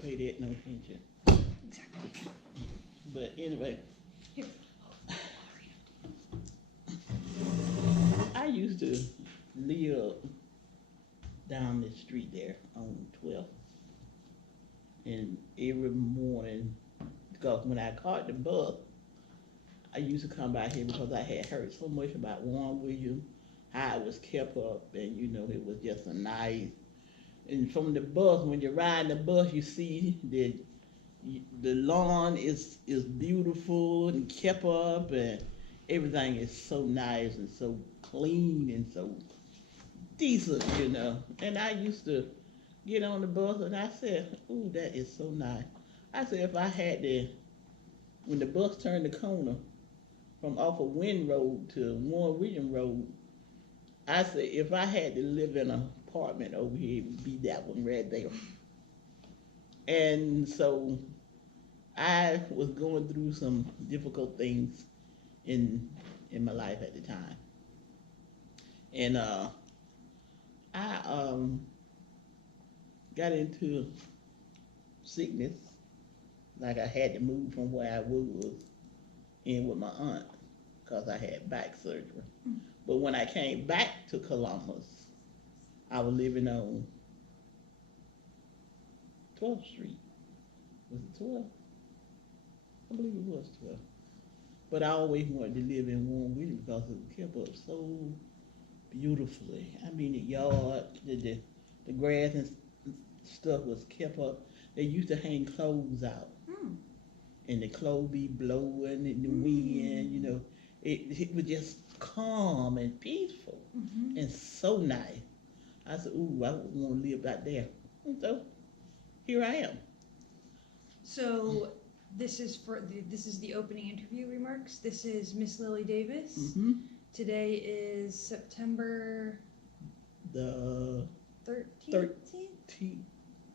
don't pay that no attention. Exactly. But anyway, Here. I used to live down the street there on 12th. And every morning, because when I caught the bus, I used to come by here because I had heard so much about Warren Williams, how it was kept up, and it was just a nice. And from the bus, when you're riding the bus, you see the lawn is beautiful and kept up, and everything is so nice and so clean and so decent. And I used to get on the bus and I said, "Ooh, that is so nice." I said, if I had when the bus turned the corner from off of Wind Road to Warren Williams Road, I said, if I had to live in an apartment over here, it would be that one right there. And so I was going through some difficult things in my life at the time. And I got into sickness, like I had to move from where I was in with my aunt because I had back surgery. But when I came back to Columbus, I was living on 12th Street. Was it 12? I believe it was 12. But I always wanted to live in Warren Williams because it was kept up so beautifully. I mean, the yard, the grass and stuff was kept up. They used to hang clothes out. And the clothes be blowing in the wind, it was just calm and peaceful and so nice. I said, ooh, I would want to live out there. And so here I am. So this is the opening interview remarks. This is Miss Lilli Davis. Today is September the 13th.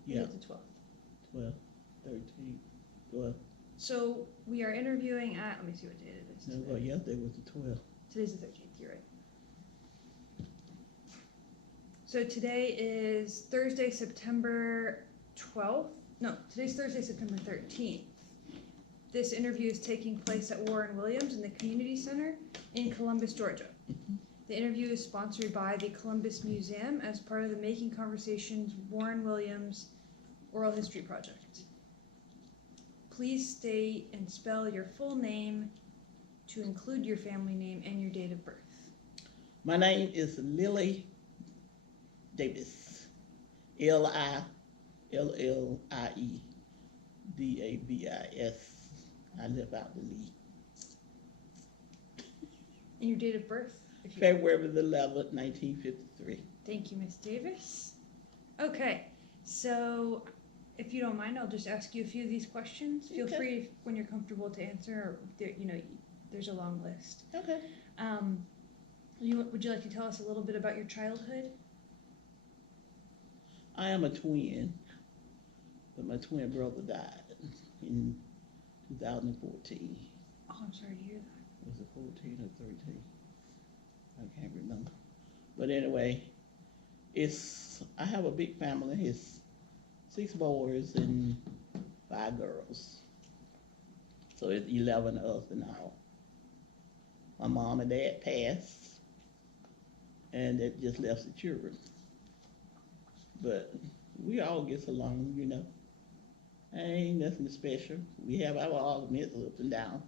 Yeah. It's the 12th. 12, 13, 12. So we are interviewing at, let me see what date it is. No, well, yesterday was the 12th. Today's the 13th, you're right. So today is Thursday, September 12th. No, today's Thursday, September 13th. This interview is taking place at Warren Williams in the Community Center in Columbus, Georgia. The interview is sponsored by the Columbus Museum as part of the Making Conversations Warren Williams Oral History Project. Please state and spell your full name to include your family name and your date of birth. My name is Lilli Davis. Lillie Davis. I live out the Lee. And your date of birth? February the 11th, 1953. Thank you, Miss Davis. Okay, so if you don't mind, I'll just ask you a few of these questions. Feel free when you're comfortable to answer. Or there's a long list. Okay. Would you like to tell us a little bit about your childhood? I am a twin, but my twin brother died in 2014. Oh, I'm sorry to hear that. Was it 14 or 13? I can't remember. But anyway, I have a big family. It's 6 boys and 5 girls. So it's 11 of us in all. My mom and dad passed, and it just left the children. But we all get along, Ain't nothing special. We have our arguments up and down,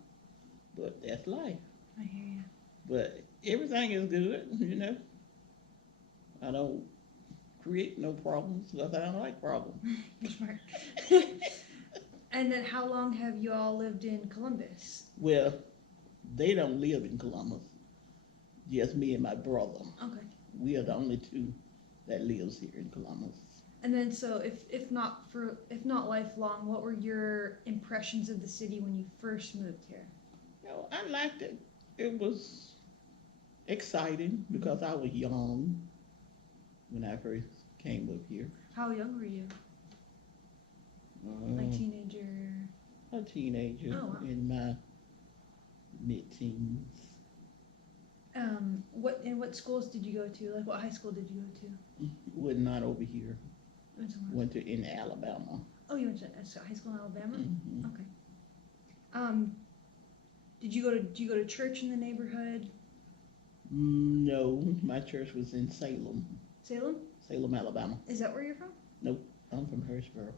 but that's life. I hear you. But everything is good, I don't create no problems because I don't like problems. You're smart. And then how long have you all lived in Columbus? Well, they don't live in Columbus. Just me and my brother. Okay. We are the only 2 that lives here in Columbus. And then, so if not lifelong, what were your impressions of the city when you first moved here? I liked it. It was exciting because I was young when I first came up here. How young were you? Like teenager? A teenager. Oh, wow. In my mid-teens. What schools did you go to? Like, what high school did you go to? Was not over here. Went somewhere else. Went to in Alabama. Oh, you went to high school in Alabama? Mhm. Okay. Do you go to church in the neighborhood? No, my church was in Salem, Salem? Alabama. Is that where you're from? Nope, I'm from Hurstboro.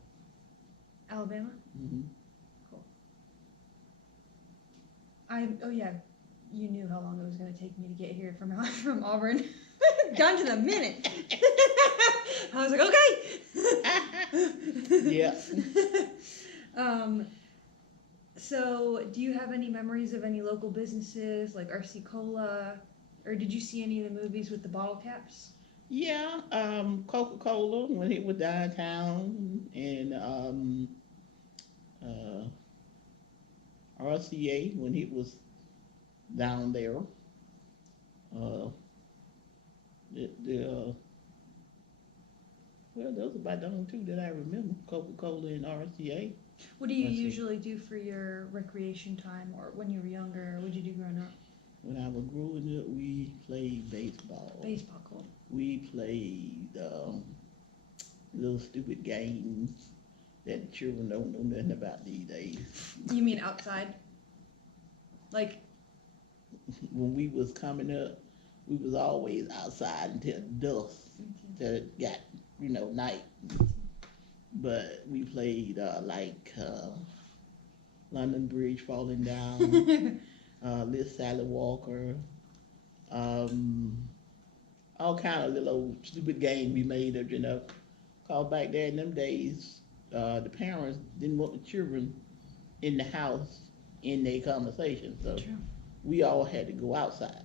Alabama? Hmm. Oh yeah, you knew how long it was going to take me to get here from from Auburn. Down to the minute. I was like, okay. Yeah. So, do you have any memories of any local businesses like RC Cola, or did you see any of the movies with the bottle caps? Yeah, Coca-Cola when it was downtown, and uh, RCA when it was down there. Uh, well, those are about the only two that I remember: Coca-Cola and RCA. What do you Let's see. usually do for your recreation time, or when you were younger? What did you do growing up? When I was growing up, we played baseball. Baseball, cool. We played little stupid games that the children don't know nothing about these days. You mean outside? Like, When we was coming up, we was always outside until dusk, till it got, night. But we played London Bridge falling down, Little Sally Walker, all kind of little old stupid games we made up. Cause back there in them days, the parents didn't want the children in the house in their conversation, so True. we all had to go outside.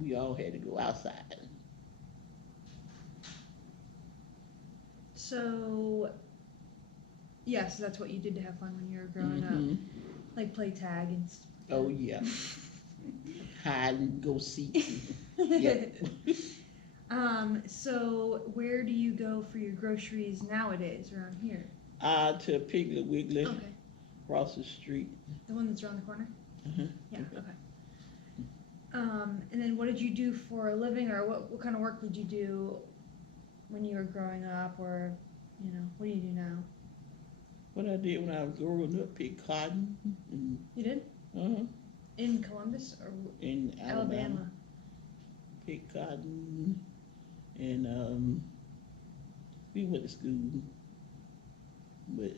We all had to go outside. So, yeah, so that's what you did to have fun when you were growing Mhm. up, like play tag and stuff. Oh yeah, hide and go seek. Yep. So where do you go for your groceries nowadays around here? To Piggly Wiggly Okay, across the street. the one that's around the corner? Uh-huh. Yeah, okay. And then what did you do for a living, or what kind of work did you do when you were growing up, or, what do you do now? What I did when I was growing up, pick cotton You did? uh In Columbus or in Alabama. Pick cotton, and we went to school. But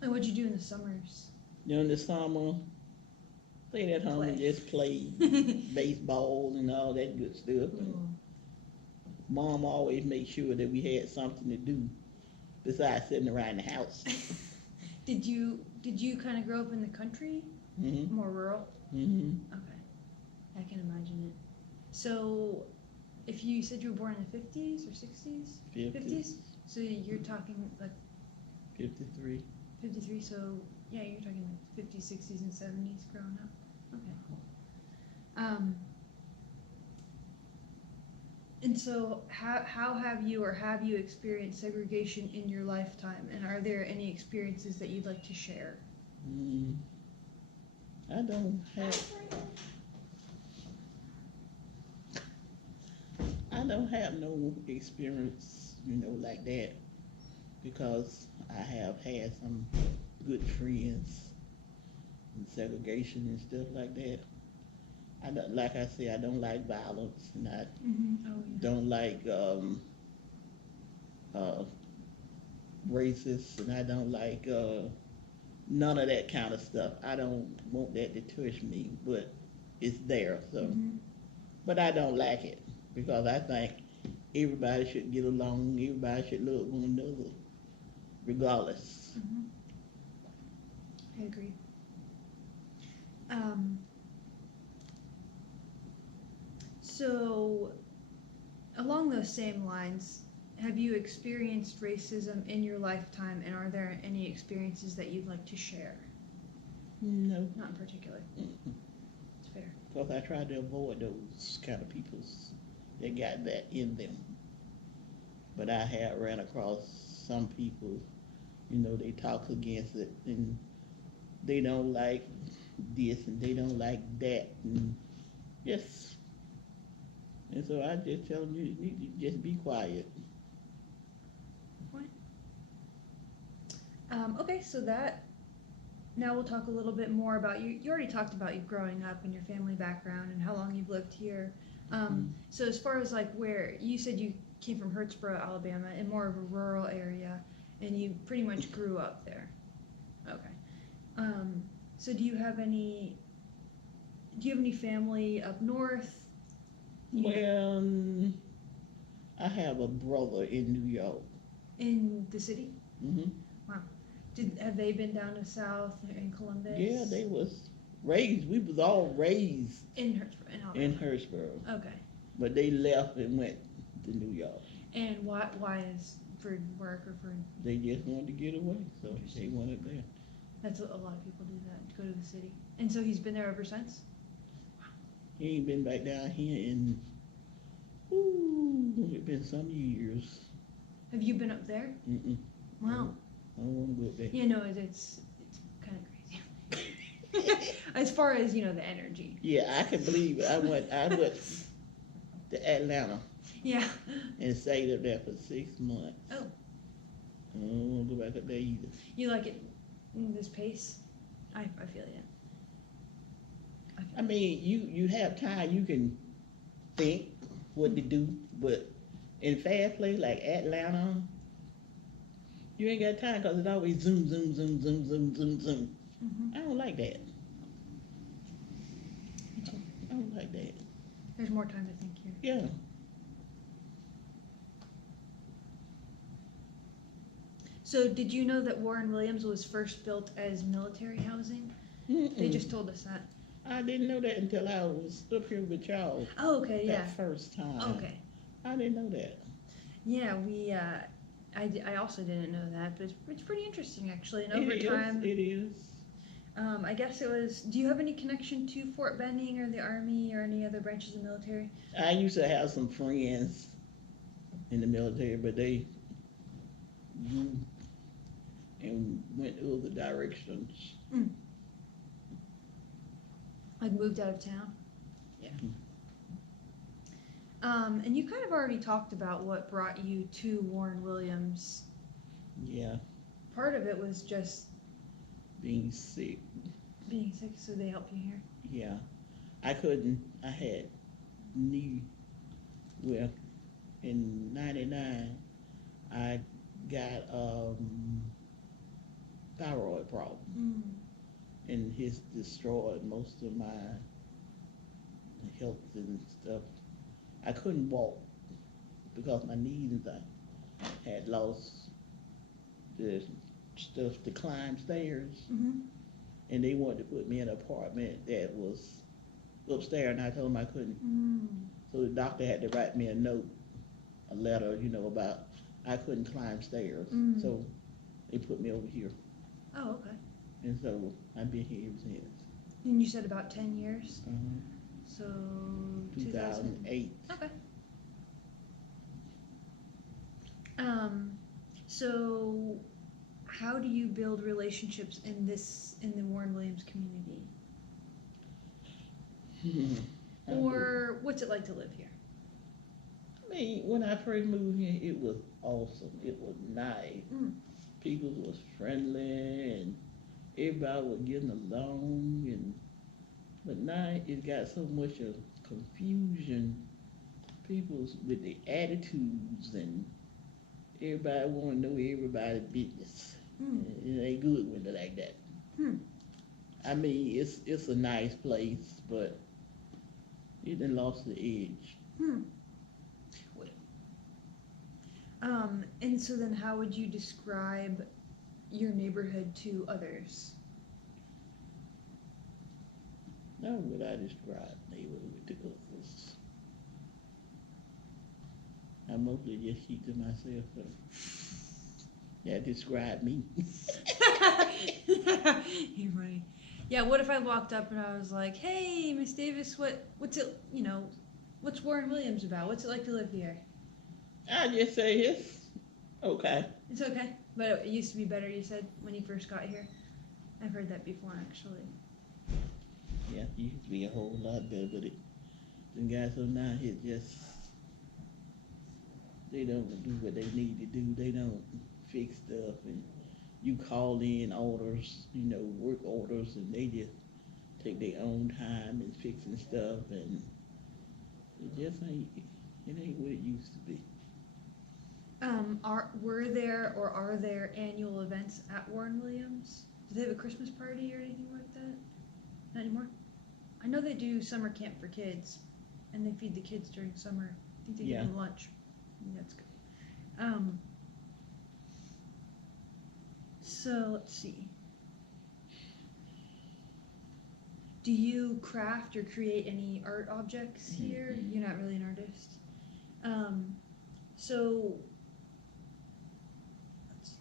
And what'd you do in the summers? during the summer, stayed at home and Play. just played baseball and all that good stuff. And Ooh. Mom always made sure that we had something to do besides sitting around the house. Did you kind of grow up in the country? Mm-hmm. More rural? Mm-hmm. Okay. I can imagine it. So, if you said you were born in the 50s or 60s? 50s? So you're talking like 53. 53, so yeah, you're talking like 50s, 60s, and 70s growing up. Okay. And so how have you experienced segregation in your lifetime, and are there any experiences that you'd like to share? I don't have no experience, like that, because I have had some good friends in segregation and stuff like that. I don't, like I said, I don't like violence, and I Mm-hmm. Oh, yeah. don't like racist, and I don't like none of that kind of stuff. I don't want that to touch me, but it's there. So, Mm-hmm. but I don't like it because I think everybody should get along. Everybody should love one another, regardless. Mm-hmm. I agree. So, along those same lines, have you experienced racism in your lifetime, and are there any experiences that you'd like to share? No, Not in particular. It's fair. because I try to avoid those kind of people that got that in them. But I have ran across some people, they talk against it, and they don't like this and they don't like that, and Yes. And so I just tell them you need to just be quiet. Okay, so that, now we'll talk a little bit more about you. You already talked about you growing up and your family background and how long you've lived here. So as far as like where, you said you came from Hurtsboro, Alabama, in more of a rural area, and you pretty much grew up there. Okay. So do you have any family up north? Well, I have a brother in New York. In the city? Hmm. Have they been down to South in Columbus? Yeah, they was raised. We was all raised In Hurtsboro, in Alabama. in Hurtsboro, Okay. but they left and went to New York. And why is for work or for? They just wanted to get away, so they wanted there. That's a lot of people do that, go to the city. And so he's been there ever since? He ain't been back down here in, ooh, it been some years. Have you been up there? Mm-mm. Wow. I don't want to go up there. You know, it's kind of crazy. As far as, the energy. Yeah, I can believe it. I went to Atlanta Yeah. and stayed up there for 6 months. Oh. I don't want to go back up there either. You like it in this pace? I feel it. I mean, you have time, you can think what to do, but in fast place like Atlanta, you ain't got time because it's always zoom, zoom, zoom, zoom, zoom, zoom, zoom. Mm-hmm. I don't like that. Me too. I don't like that. There's more time to think here. Yeah. So did you know that Warren Williams was first built as military housing? Mm-mm. They just told us that. I didn't know that until I was up here with y'all. Oh, okay, yeah. That first time. Okay. I didn't know that. Yeah, I also didn't know that, but it's pretty interesting actually. And over time, It is. I guess it was. Do you have any connection to Fort Benning or the Army or any other branches of the military? I used to have some friends in the military, but they grew and went other directions. Like moved out of town? Yeah. Mm. And you kind of already talked about what brought you to Warren Williams. Yeah, Part of it was just being sick. being sick, so they helped you here. Yeah, I had knee, well, in 99, I got thyroid problem. And it's destroyed most of my health and stuff. I couldn't walk because my knees had lost the stuff to climb stairs. Mm-hmm. And they wanted to put me in an apartment that was upstairs, and I told them I couldn't. So the doctor had to write me a note, a letter, about I couldn't climb stairs. So they put me over here. Oh, okay. And so I've been here ever since. And you said about 10 years? So 2008. Okay. So how do you build relationships in the Warren Williams community? Or what's it like to live here? I mean, when I first moved here, it was awesome. It was nice. People was friendly and everybody was getting along. But now it got so much of confusion. People with the attitudes and everybody want to know everybody's business. It ain't good when they're like that. I mean, it's a nice place, but it done lost the edge. And so then how would you describe your neighborhood to others? How would I describe neighborhood to others? I mostly just keep to myself, so that describe me. You're right. Yeah, what if I walked up and I was like, hey, Miss Davis, what's it, what's Warren Williams about? What's it like to live here? I just say it's okay. It's okay, but it used to be better, you said, when you first got here. I've heard that before, actually. Yeah, it used to be a whole lot better, but The guys on down here just, they don't do what they need to do. They don't fix stuff, and you call in orders, work orders, and they just take their own time in fixing stuff, and it just ain't, it ain't what it used to be. Are there annual events at Warren Williams? Do they have a Christmas party or anything like that? Not anymore? I know they do summer camp for kids, and they feed the kids during summer. I think they give them lunch. I think that's good. So let's see. Do you craft or create any art objects here? Mm-hmm. You're not really an artist. So let's see.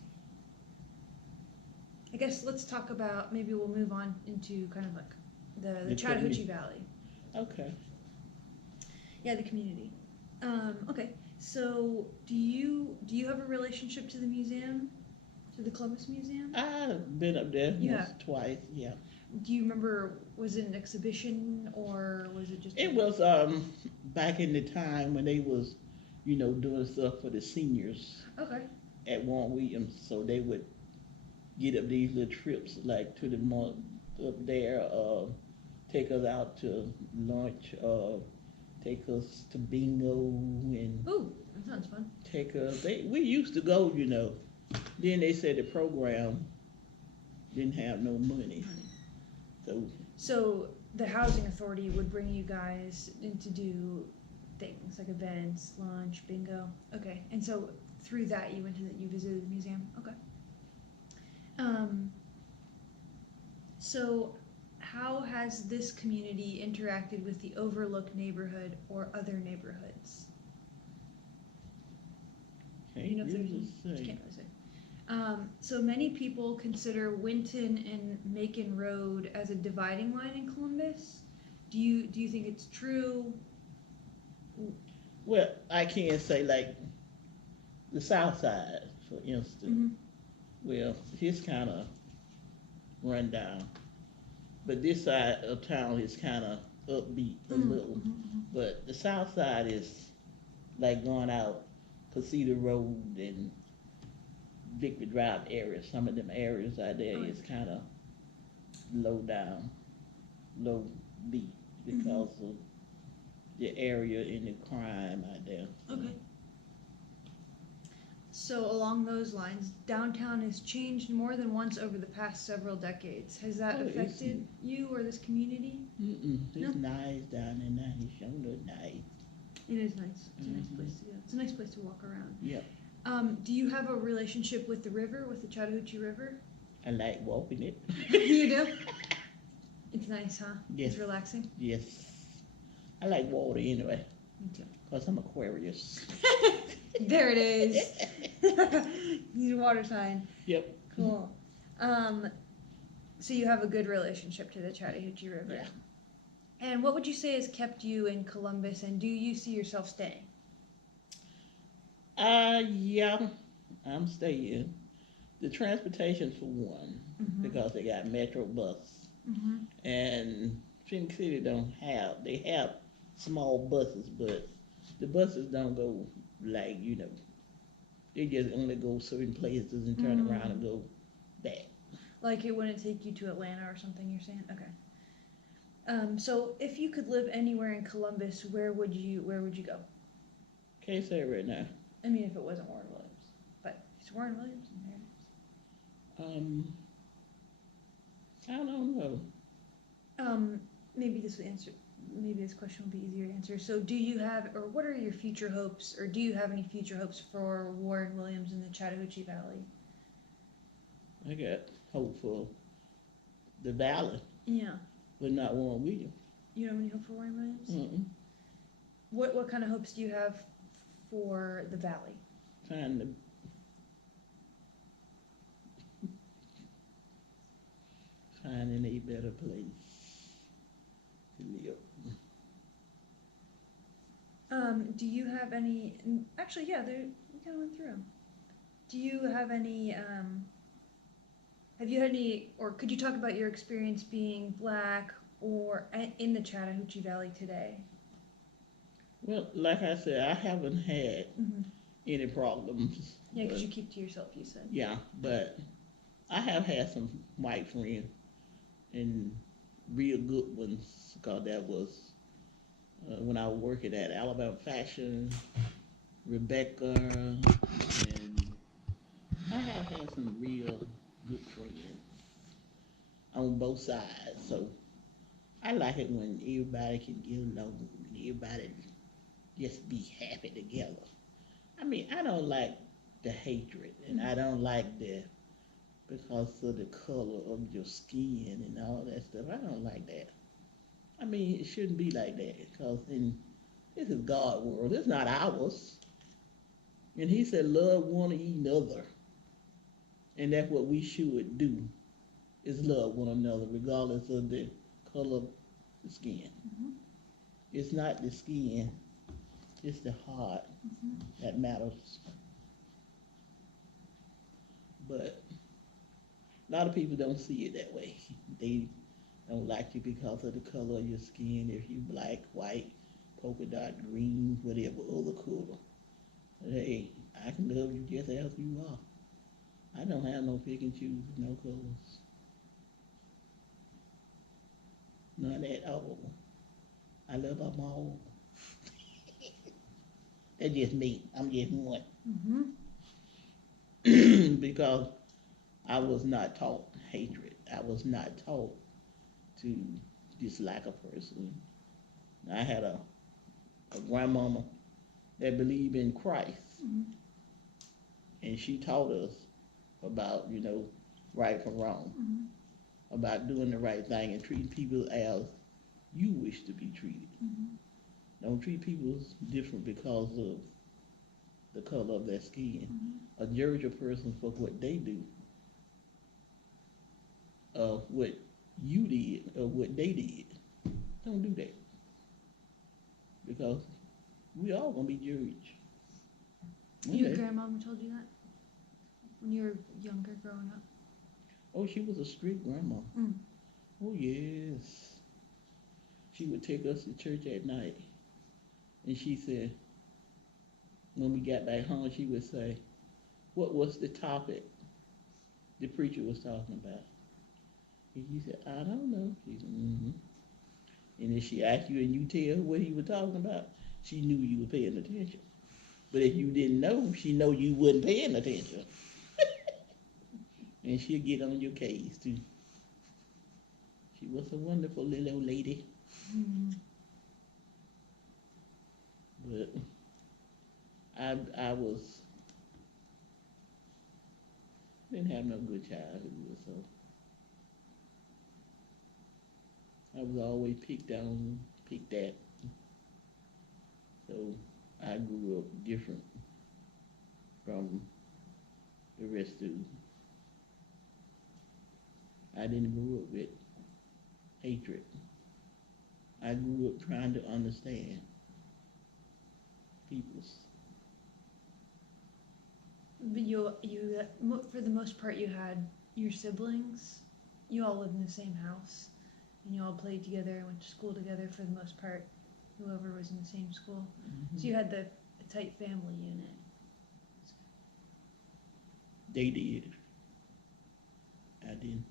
I guess let's talk about, maybe we'll move on into kind of like the Chattahoochee Valley. Okay. Yeah, the community. Okay, so do you have a relationship to the museum, to the Columbus Museum? I've been up there once, twice, yeah. Do you remember, was it an exhibition or was it just? It was back in the time when they was, doing stuff for the seniors. Okay. At Warren Williams, so they would get up these little trips like to the month up there, take us out to lunch, take us to bingo, and Ooh, that sounds fun. take us. We used to go, Then they said the program didn't have no money, So the housing authority would bring you guys in to do things like events, lunch, bingo. Okay, and so through that you visited the museum. Okay. So how has this community interacted with the Overlook neighborhood or other neighborhoods? Can't You know if there's really any- say. can't really say. So many people consider Winton and Macon Road as a dividing line in Columbus. Do you think it's true? Well, I can't say like the South Side, for instance. Mm-hmm. Well, it's kind of run down, but this side of town is kind of upbeat a little. But the South Side is like going out Casita Road and Victory Drive area. Some of them areas out there is kind of low down, low beat because of the area and the crime out there. Okay. So along those lines, downtown has changed more than once over the past several decades. Has that affected you or this community? It's nice down there now. It's sure look nice. It is nice. It's a nice place to go. It's a nice place to walk around. Yep. Do you have a relationship with the river, with the Chattahoochee River? I like walking it. You do? It's nice, huh? Yes. It's relaxing? Yes. I like water anyway. Me too. Because I'm Aquarius. There it is. He's a water sign. Yep. Cool. So you have a good relationship to the Chattahoochee River. Yeah. And what would you say has kept you in Columbus, and do you see yourself staying? Yeah, I'm staying. The transportation for one, because they got Metro bus. And Phoenix City they have small buses, but the buses don't go like, they just only go certain places and turn around and go back. Like it wouldn't take you to Atlanta or something, you're saying? Okay. So if you could live anywhere in Columbus, where would you go? Can't say right now. I mean, if it wasn't Warren Williams, but if it's Warren Williams, there it is. I don't know. Maybe this question will be easier to answer. So do you have, or what are your future hopes, or do you have any future hopes for Warren Williams in the Chattahoochee Valley? I got hope for the Valley, Yeah. but not Warren Williams. You don't have any hope for Warren Williams? Mm-mm. What kind of hopes do you have for the Valley? Finding a better place to live. Do you have any? Actually, yeah, we kind of went through 'em. Do you have any? Have you had any, or could you talk about your experience being Black or in the Chattahoochee Valley today? Well, like I said, I haven't had Mm-hmm. any problems. Yeah, because but- you keep to yourself, you said. Yeah, but I have had some white friends and real good ones because that was when I was working at Alabama Fashion, Rebecca, and I have had some real good friends on both sides. So I like it when everybody can get along and everybody just be happy together. I mean, I don't like the hatred and I don't like the because of the color of your skin and all that stuff. I don't like that. I mean, it shouldn't be like that because this is God's world. It's not ours. And He said, "Love one another," and that's what we should do: is love one another, regardless of the color of the skin. Mm-hmm. It's not the skin; it's the heart Mm-hmm. that matters. But a lot of people don't see it that way. They don't like you because of the color of your skin. If you black, white, polka dot, green, whatever other color. But hey, I can love you just as you are. I don't have no pick and choose, no colors. None at all. I love them all. That's just me. I'm just one. Mm-hmm. Because I was not taught hatred. I was not taught to dislike a person. I had a grandmama that believed in Christ, Mm-hmm. and she taught us about, right from wrong, Mm-hmm. about doing the right thing and treating people as you wish to be treated. Mm-hmm. Don't treat people different because of the color of their skin. Mm-hmm. Or judge a person for what they do, what you did, or what they did. Don't do that because we all gonna be judged. Your Okay. grandmama told you that when you were younger, growing up? Oh, she was a strict grandma. Mm. Oh yes. She would take us to church at night, and she said, when we got back home, she would say, "What was the topic the preacher was talking about?" And you said, "I don't know." She said, "Mm-hmm." And if she asked you and you tell her what he was talking about, she knew you were paying attention. But if you didn't know, she know you wasn't paying attention. And she'll get on your case too. She was a wonderful little old lady. Mm-hmm. But I didn't have no good childhood, so I was always picked on, picked at. So I grew up different from the rest of. I didn't grow up with hatred. I grew up trying to understand people's. But for the most part, you had your siblings. You all lived in the same house, and you all played together and went to school together for the most part. Whoever was in the same school, so you had a tight family unit. They did. I didn't.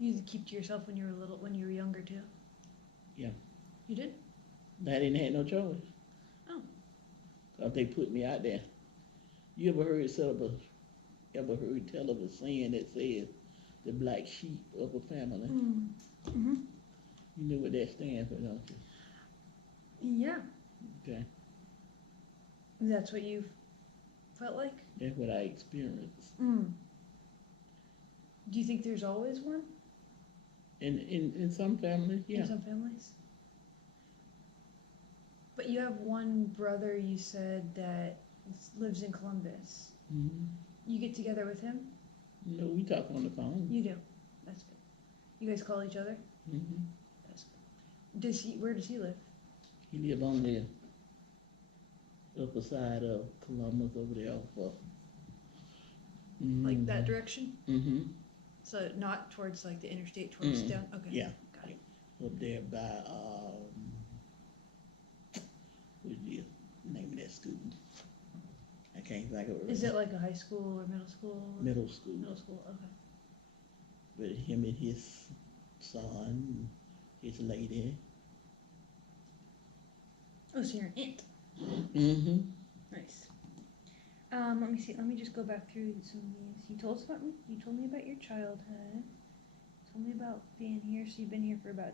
You had to keep to yourself when you were little, when you were younger too. Yeah. You did? I didn't have no choice. Oh. Cause they put me out there. You ever heard tell of a saying that says the black sheep of a family? Mm-hmm. You know what that stands for, don't you? Yeah. Okay. That's what you felt like? That's what I experienced. Mm. Do you think there's always one? In some families, yeah. In some families? But you have one brother you said that lives in Columbus. Mm-hmm. You get together with him? No, we talk on the phone. You do. That's good. You guys call each other? Mm-hmm. That's good. Where does he live? He live on the upper side of Columbus over there for. Like that direction? Mm-hmm. So not towards like the interstate, towards down? Okay. Yeah. Got it. Up there by that school. I can't think of it. Is it like a high school or middle school? Middle school. Middle school, okay. With him and his son, his lady. Oh, so you're an aunt. Mm-hmm. Nice. Let me see. Let me just go back through some of these. You told us about me. You told me about your childhood. Told me about being here. So you've been here for about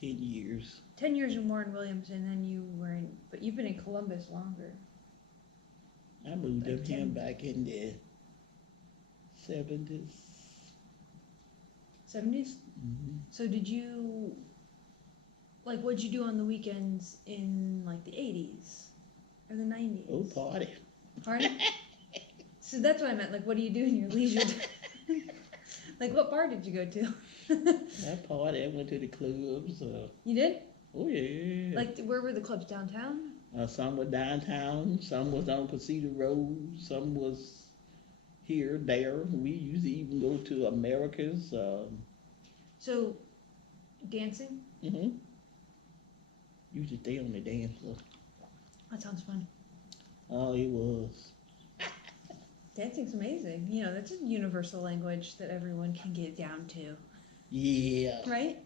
10 years. 10 years in Warren Williams, and then you were in. But you've been in Columbus longer. I moved Like up here 10. back in the 70s. 70s. Mm-hmm. So did you? Like, what'd you do on the weekends in like the 80s or the 90s? Oh, party. Pardon? So that's what I meant. Like, what do you do in your leisure time? Like, what bar did you go to? I party. I went to the clubs. You did? Oh, yeah. Like, where were the clubs? Downtown? Some were downtown. Some was on Casita Road. Some was here, there. We used to even go to America's. So, dancing? Mm-hmm. Used to stay on the dance floor. That sounds fun. Oh, it was. Dancing's amazing. You know, that's a universal language that everyone can get down to, Yeah. right?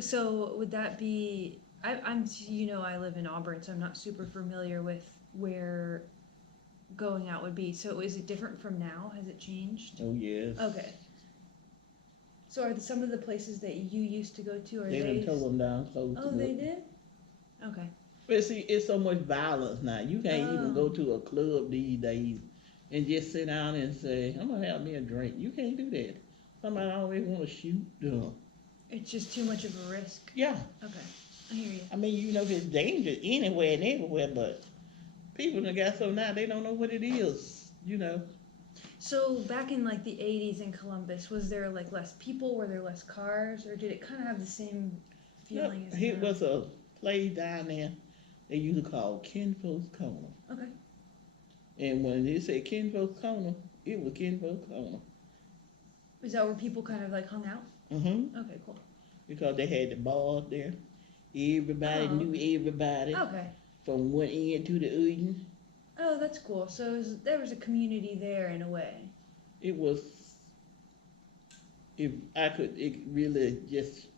So, would that be? I'm, you know, I live in Auburn, so I'm not super familiar with where going out would be. So, is it different from now? Has it changed? Oh, yes. Okay. So, are some of the places that you used to go to, are They they? done tore them down, closed Oh, them they up. did? Okay. But see, it's so much violence now. You can't even Oh. go to a club these days and just sit down and say, I'm gonna have me a drink. You can't do that. Somebody always wanna shoot. It's just too much of a risk. Yeah. Okay. I hear you. I mean, you know, there's danger anywhere and everywhere, but people done got so now they don't know what it is, you know. So back in like the 80s in Columbus, was there like less people? Were there less cars? Or did it kind of have the same feeling as It now? was a place down there they used to call Kinfolk's Corner. Okay. And when they said Kinfolk's Corner, it was Kinfolk's Corner. Is that where people kind of like hung out? Mm-hmm. Okay, cool. Because they had the bars there. Everybody Oh. knew everybody Okay. from one end to the other. Oh, that's cool. So there was a community there in a way. It was, if I could it really just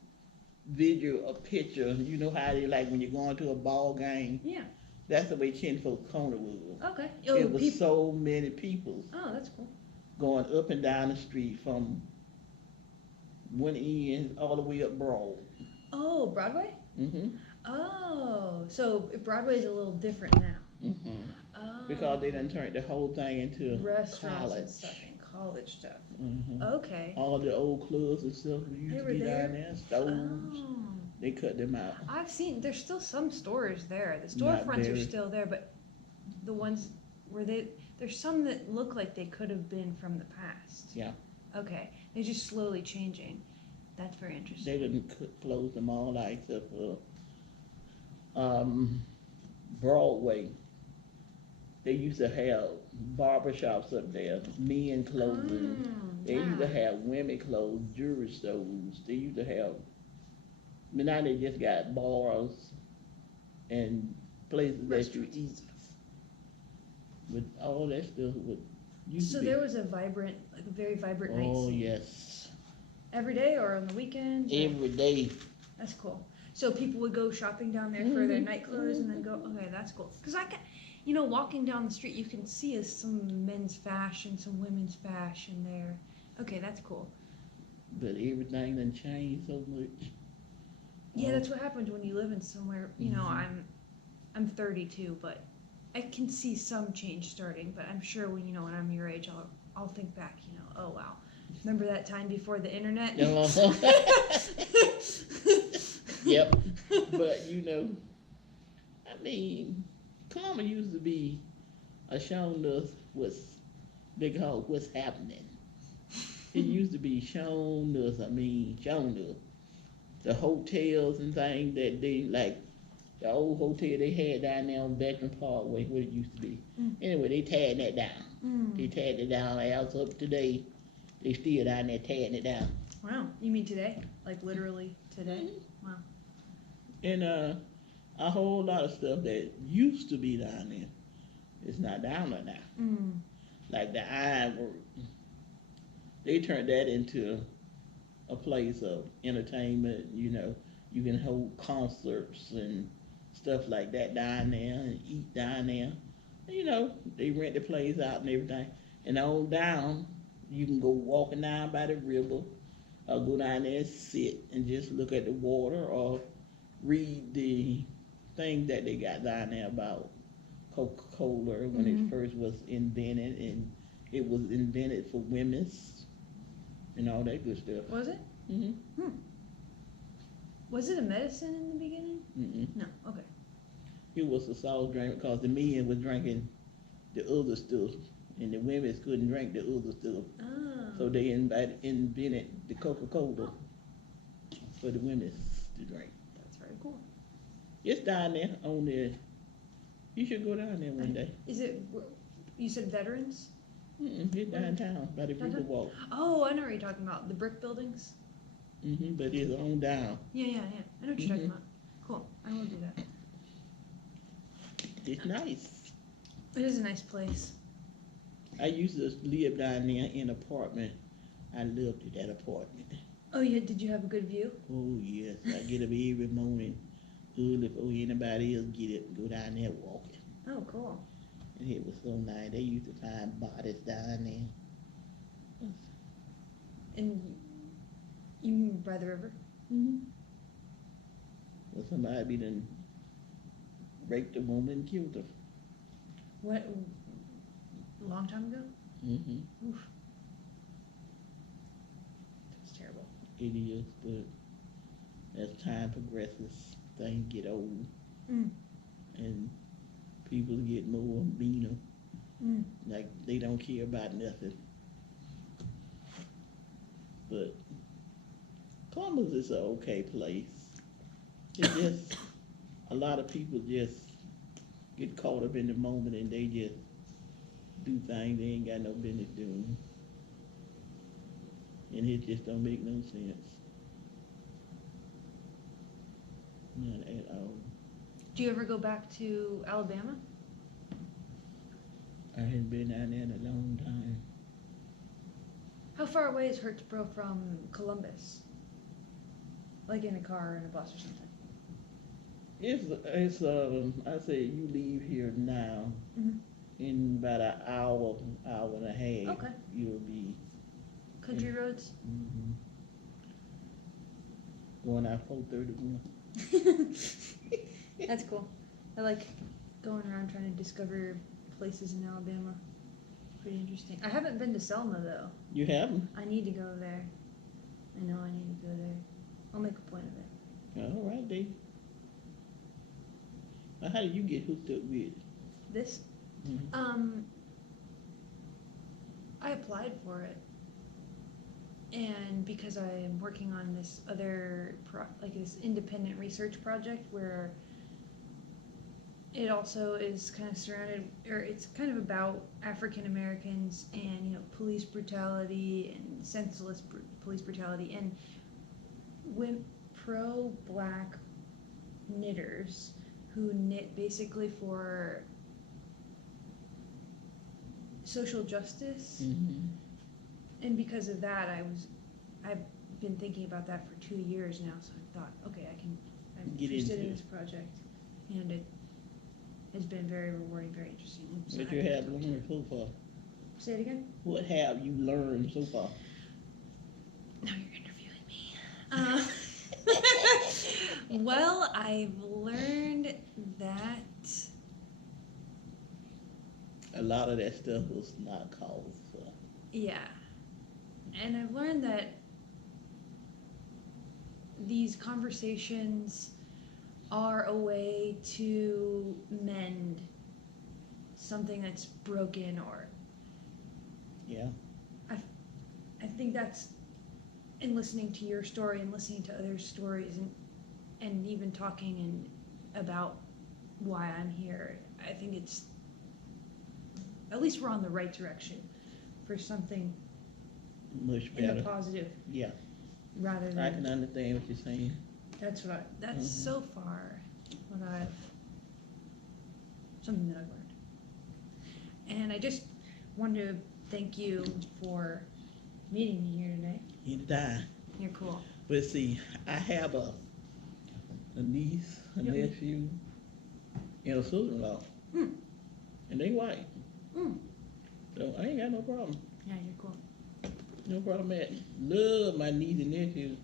visual a picture, you know how they like when you're going to a ball game? Yeah. That's the way Kinfolk Corner was. Okay. Oh, It was so many people Oh, that's cool. going up and down the street from one end all the way up Broad. Oh, Broadway? Mm-hmm. Oh, so Broadway's a little different now. Mm-hmm. Oh. Because they done turned the whole thing into Restaurants and college. stuff and college stuff. Mm-hmm. Okay. All the old clubs and stuff that used They to were be there? down there, stoves, Oh. they cut them out. I've seen, there's still some stores there. The Not storefronts are very. still there, but the ones where there's some that look like they could have been from the past. Yeah. Okay. They're just slowly changing. That's very They interesting. didn't close them all out except for Broadway. They used to have barbershops up there, men clothing. They used to have women clothes, jewelry stores. They used to have, but now they just got bars and places that you Restaurants. eat. But all that stuff would used So to be. there was a vibrant, like a very vibrant night Oh scene. yes, Every day or on the weekends? Or- every day. That's cool. So people would go shopping down there for their Mhm. night clothes and then go, okay, that's cool. Because I can, you know, walking down the street, you can see some men's fashion, some women's fashion there. Okay, that's cool. But everything done changed so much. Yeah, Oh. that's what happens when you live in somewhere. You know, Mhm. I'm 32, but I can see some change starting. But I'm sure when I'm your age, I'll think back. You know, oh wow, remember that time before the internet? Yep. But you know, I mean, Karma used to be showing us they call what's happening. It used to be showing us, showing us the hotels and things that they like. The old hotel they had down there on Veteran Parkway, where it used to be. Mm. Anyway, they tearing that down. They Mm. teared it down. As up today, they still down there tearing it down. Wow, you mean today? Like literally today? Mhm. Wow. And a whole lot of stuff that used to be down there. It's not down there now. Mm. Like the ironwork, they turned that into a place of entertainment. You know, you can hold concerts and stuff like that down there and eat down there. You know, they rent the place out and everything. And on down, you can go walking down by the river or go down there and sit and just look at the water or read the thing that they got down there about Coca-Cola when Mhm. it first was invented, and it was invented for women's and all that good stuff. Was it? Hmm. Was it a medicine in the beginning? Mm-mm. No. Okay. It was a soft drink because the men was drinking the other stuff, and the women couldn't drink the other stuff. Oh. So they invented the Coca-Cola for the women to drink. That's very cool. It's down there on there. You should go down there one day. Is it? You said veterans? It's downtown by the river Downtown? walk. Oh, I know what you're talking about. The brick buildings. But it's on down. Yeah. I know what you're talking Mhm. about. Cool. I will do that. It's nice. It is a nice place. I used to live down there in an apartment. I loved that apartment. Oh, yeah. Did you have a good view? Oh yes, I get up every morning early before anybody else get up and go down there walking. Oh, cool. And it was so nice. They used to find bodies down there. And you mean by the river? Well, somebody be done raped a woman and killed her. What? A long time ago? Oof. That's terrible. It is, but as time progresses, things get old, Mm. and people get more meaner. Mm. Like they don't care about nothing. But Columbus is an okay place. It's just a lot of people just get caught up in the moment and they just do things they ain't got no business doing. And it just don't make no sense. Not at all. Do you ever go back to Alabama? I hadn't been down there in a long time. How far away is Hurtsboro from Columbus? Like in a car or in a bus or something? It's I say you leave here now, Mhm. in about an hour and a half, Okay. you'll be Country roads? going out 431. That's cool. I like going around trying to discover places in Alabama. Pretty interesting. I haven't been to Selma though. You haven't? I need to go there. I know I need to go there. I'll make a point of it. All right, Dave. Now, how did you get hooked up with it? This? Mhm. I applied for it. And because I am working on this other, this independent research project where it also is kind of surrounded, or it's kind of about African Americans and, police brutality and senseless police brutality and pro-black knitters who knit basically for social justice. And because of that, I've been thinking about that for 2 years now. So I thought, okay, I'm Get interested into in it. this project, and it has been very rewarding, very interesting. I'm so What you happy have to- learned so far? Say it again. What have you learned so far? Now you're interviewing me. Well, I've learned that. A lot of that stuff was not called for. Yeah. And I've learned that these conversations are a way to mend something that's broken, or Yeah. I think that's in listening to your story and listening to other stories and even talking about why I'm here. I think it's, at least we're on the right direction for something Much in better. the positive, Yeah. rather I can than understand what you're saying. that's Mhm. so far something that I've learned. And I just wanted to thank you for meeting me here today. Anytime. You're cool. But see, I have a niece, a Yep. nephew, and a sister-in-law. Mm. And they white. Mm. So I ain't got no problem. Yeah, you're cool. No problem at love my niece and nephew.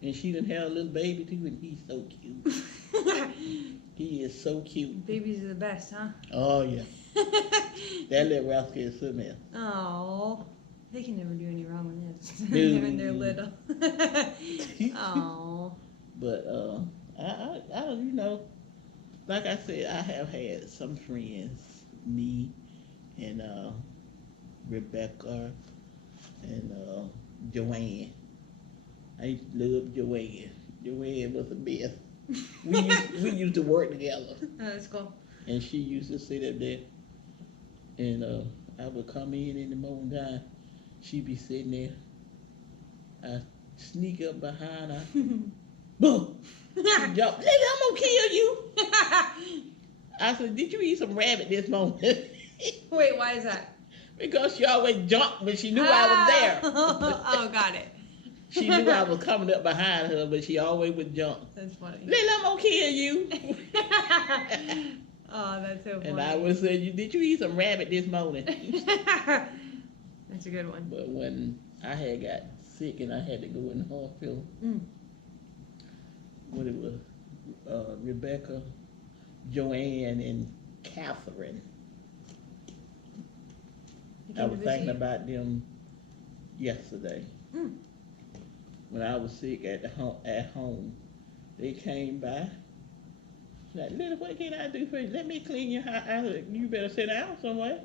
And she done had a little baby too, and he's so cute. He is so cute. Babies are the best, huh? Oh yeah. That little rascal is something else. Oh, they can never do any wrong with this. No. When they're little. Oh. But I don't, you know, like I said, I have had some friends, me and Rebecca and Joanne. I used to love Joanne. Joanne was the best. We used to work together. Oh, that's cool. And she used to sit up there, and I would come in the morning time. She'd be sitting there. I sneak up behind her. Boom! She jumped. Nigga, I'm gonna kill you. I said, did you eat some rabbit this morning? Wait, why is that? Because she always jumped when she knew I was there. Oh, got it. She knew I was coming up behind her, but she always would jump. That's funny. Lilli, I'm gonna kill you. Oh, that's so funny. And I would say, did you eat some rabbit this morning? That's a good one. But when I had got sick and I had to go in the hospital, what it was, Rebecca, Joanne, and Catherine. I was thinking about them yesterday. When I was sick at home, they came by. Like, Lilli, what can I do for you? Let me clean your house. I said, you better sit down somewhere.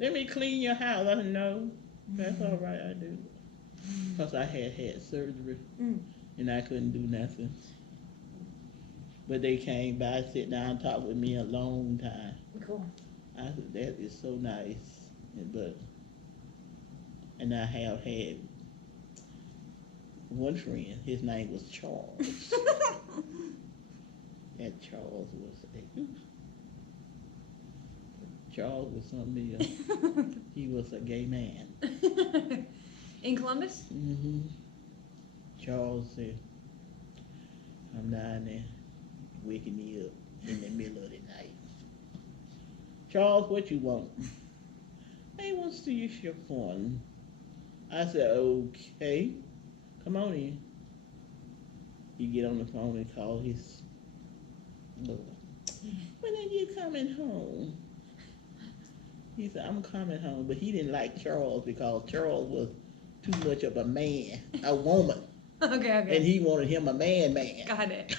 Let me clean your house. I said, no, that's all right, I do. Because I had surgery and I couldn't do nothing. But they came by, sit down, and talk with me a long time. Cool. I said, that is so nice. And I have had one friend, his name was Charles. That Charles was Charles was something else. He was a gay man. In Columbus? Mm-hmm. Charles said, I'm down there waking me up in the middle of the night. Charles, what you want? I want to use your phone. I said, okay, come on in. He get on the phone and call his mother. When are you coming home? He said, I'm coming home. But he didn't like Charles because Charles was too much of a man, a woman. Okay. And he wanted him a man. Got it.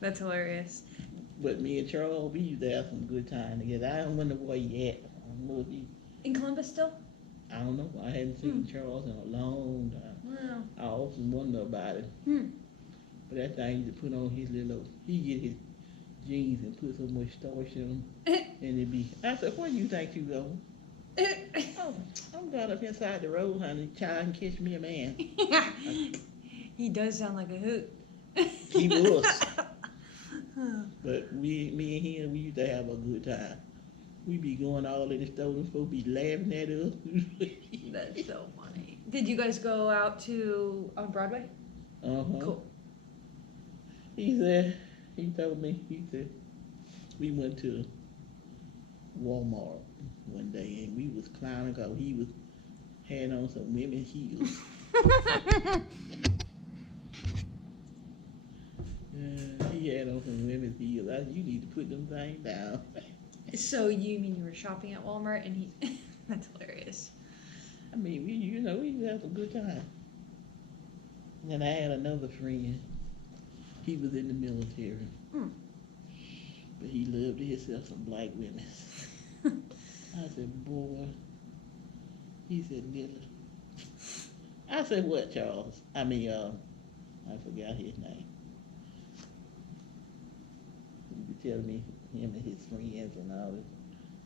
That's hilarious. But me and Charles, we used to have some good time together. I don't wonder where he at. I don't know if he, In Columbus still? I don't know. I hadn't seen Charles in a long time. Wow. I often wonder about it. But that thing used to put on his little, he get his jeans and put so much starch in them. And it be, I said, where do you think you go? Oh, I'm going up inside the road, honey, try and catch me a man. He does sound like a hoot. He was. But me and him, we used to have a good time. We be going all in the store, and folks be laughing at us. That's so funny. Did you guys go out to on Broadway? Cool. He told me, we went to Walmart one day and we was clowning because he had on some women's heels. He had on some women's heels. I said, you need to put them things down. So you mean you were shopping at Walmart and he, that's hilarious. I mean, we used to have a good time. And I had another friend. He was in the military. But he loved himself some black women. I said, boy. He said, Lilli. I said, what, Charles? I mean, I forgot his name. He be telling me, him and his friends and all this.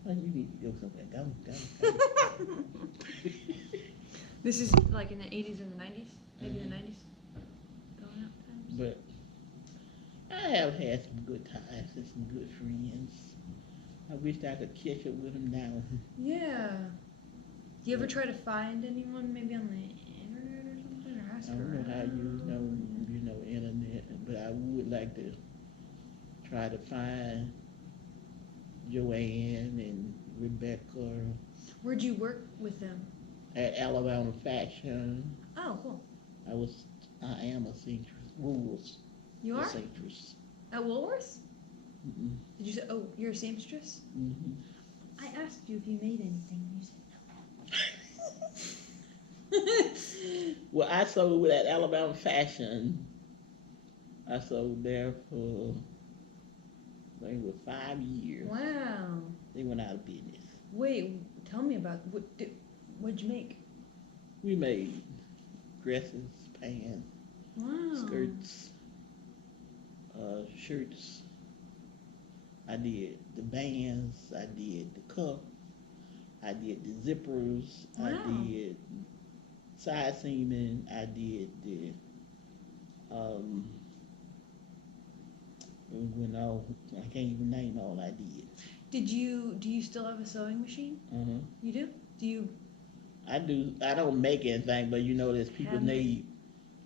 Well, you need to go somewhere. Go. This is like in the 80s and the 90s? Maybe the 90s? Going out times? But have had some good times and some good friends. I wish I could catch up with them now. Yeah. Do you ever But try to find anyone maybe on the internet or something, or ask I don't know how around? internet, but I would like to try to find Joanne and Rebecca Where'd you work with them? at Alabama Fashion. Oh, cool. I am a seamstress. Was You a are? seamstress. At Woolworths? Mm-mm. Did you say, oh, you're a seamstress? Mm-hmm. I asked you if you made anything, you said no. Well, I sold at Alabama Fashion. I sold there for I think it was 5 years. Wow. They went out of business. Wait, tell me about what'd you make? We made dresses, pants, Wow. skirts, shirts. I did the bands. I did the cuff. I did the zippers. Wow. I did side seaming. I did the um. When all I can't even name all I did. Do you still have a sewing machine? You do? Do you I do. I don't make anything, but there's people Handmade. need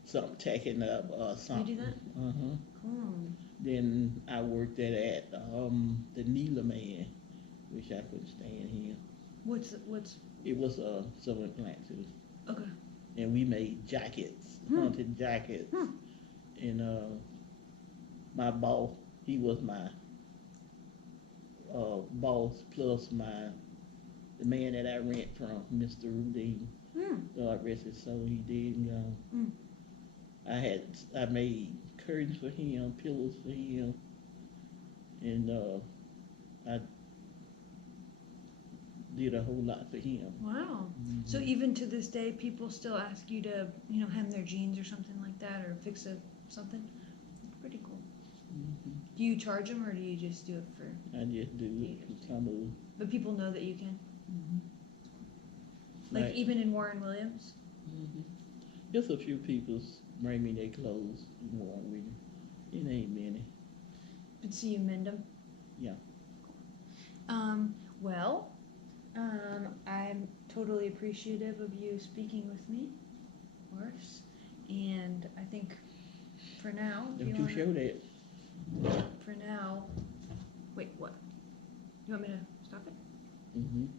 something taken up or something. do that? Cool. Then I worked at the Needler Man, which I couldn't stand him. What's It was a sewing plant too, okay. and we made jackets, hunting jackets, and my boss, he was my boss plus the man that I rent from, Mr. Rudine. God rest his soul, he did. I made curtains for him, pillows for him, and I did a whole lot for him. Wow. So even to this day, people still ask you to, hem their jeans or something like that, or fix something. Pretty cool. Do you charge them, or do you just do it for? I just do it for some of them. But people know that you can. Like even in Warren Williams. Just a few people bring me their clothes and walk with them. It ain't many. But see you mend them. Yeah. Well, I'm totally appreciative of you speaking with me, of course. And I think for now, if you Don't you show that. for now, wait, what? You want me to stop it?